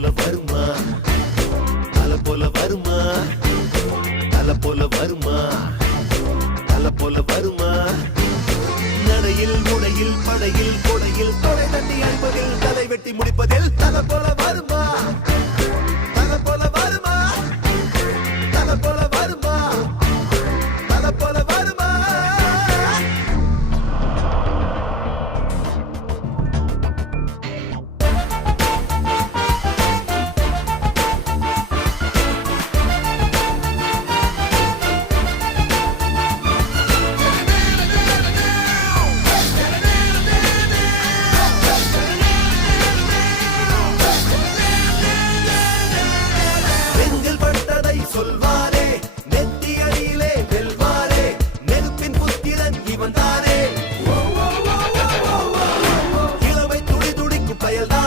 போல வருமா தல போல வருமா தல போல வருமா தல போல வருமா நடையில் முனையில் படையில் கொடையில் தொலை தண்ணி அடிப்பதில் தலை வெட்டி முடிப்பதில் தல போல